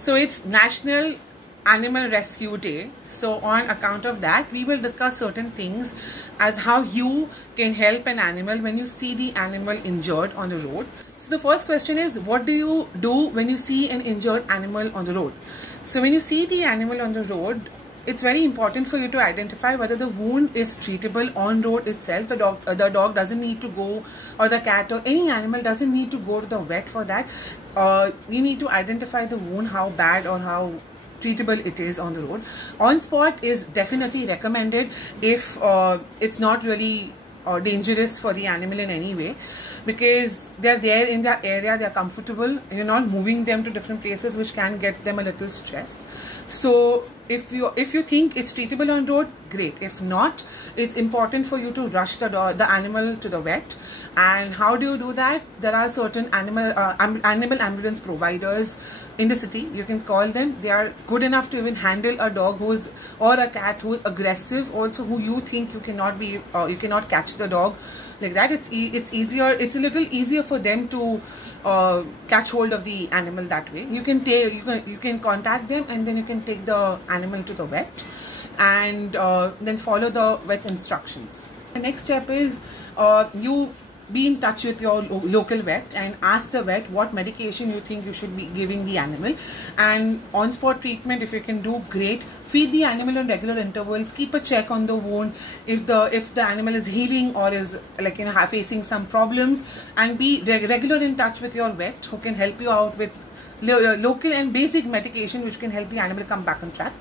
So it's National Animal Rescue Day. So on account of that, we will discuss certain things as how you can help an animal when you see the animal injured on the road. So the first question is, what do you do when you see an injured animal on the road? So when you see the animal on the road, it's very important for you to identify whether the wound is treatable on road itself. The dog doesn't need to go, or the cat or any animal doesn't need to go to the vet for that. We need to identify the wound, how bad or how treatable it is on the road. On spot is definitely recommended if it's not really dangerous for the animal in any way, because they're there in that area, they're comfortable, you're not moving them to different places which can get them a little stressed. So if you think it's treatable on road, great. If not, it's important for you to rush the animal to the vet. And how do you do that? There are certain animal ambulance providers in the city. You can call them. They are good enough to even handle a dog or a cat who is aggressive, also who you think you cannot catch the dog like that. It's easier. It's a little easier for them to catch hold of the animal that way. You can contact them, and then you can take the animal to the vet, and then follow the vet's instructions. The next step is you be in touch with your local vet and ask the vet what medication you think you should be giving the animal. And on spot treatment, if you can do, great. Feed the animal on regular intervals. Keep a check on the wound if the animal is healing or is facing some problems, and be regular in touch with your vet who can help you out with local and basic medication which can help the animal come back on track.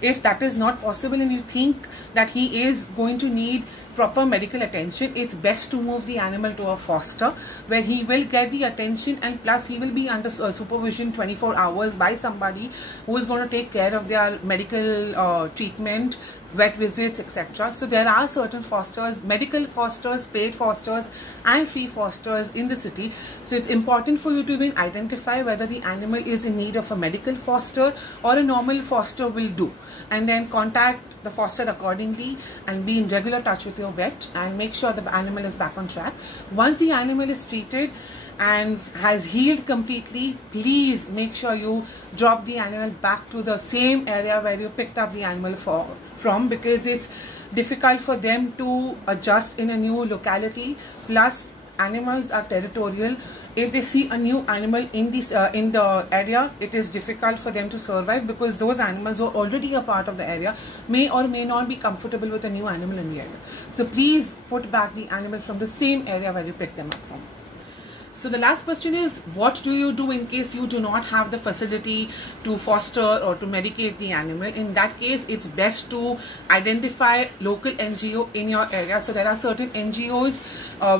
If that is not possible and you think that he is going to need proper medical attention, it's best to move the animal to a foster where he will get the attention, and plus he will be under supervision 24 hours by somebody who is going to take care of their medical treatment, vet visits, etc. So there are certain fosters, medical fosters, paid fosters and free fosters in the city. So it's important for you to even identify whether the animal is in need of a medical foster or a normal foster will do, and then contact the foster accordingly and be in regular touch with your vet and make sure the animal is back on track. Once the animal is treated and has healed completely, please make sure you drop the animal back to the same area where you picked up the animal from, because it's difficult for them to adjust in a new locality. Plus, animals are territorial. If they see a new animal in the area, it is difficult for them to survive, because those animals who are already a part of the area may or may not be comfortable with a new animal in the area. So please put back the animal from the same area where you picked them up from. So the last question is, what do you do in case you do not have the facility to foster or to medicate the animal? In that case, it's best to identify local NGO in your area. So there are certain NGOs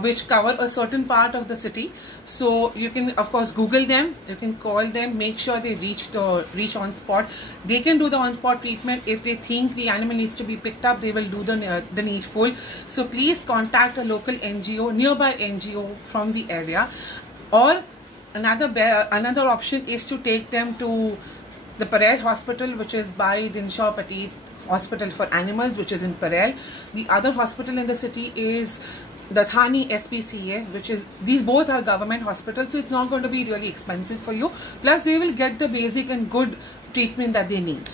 which cover a certain part of the city. So you can, of course, Google them, you can call them, make sure they reach on spot. They can do the on spot treatment. If they think the animal needs to be picked up, they will do the needful. So please contact a local NGO, nearby NGO from the area. Or another option is to take them to the Parel Hospital, which is by Dinshaw Petit Hospital for Animals, which is in Parel. The other hospital in the city is the Thani SPCA, these both are government hospitals, so it's not going to be really expensive for you. Plus, they will get the basic and good treatment that they need.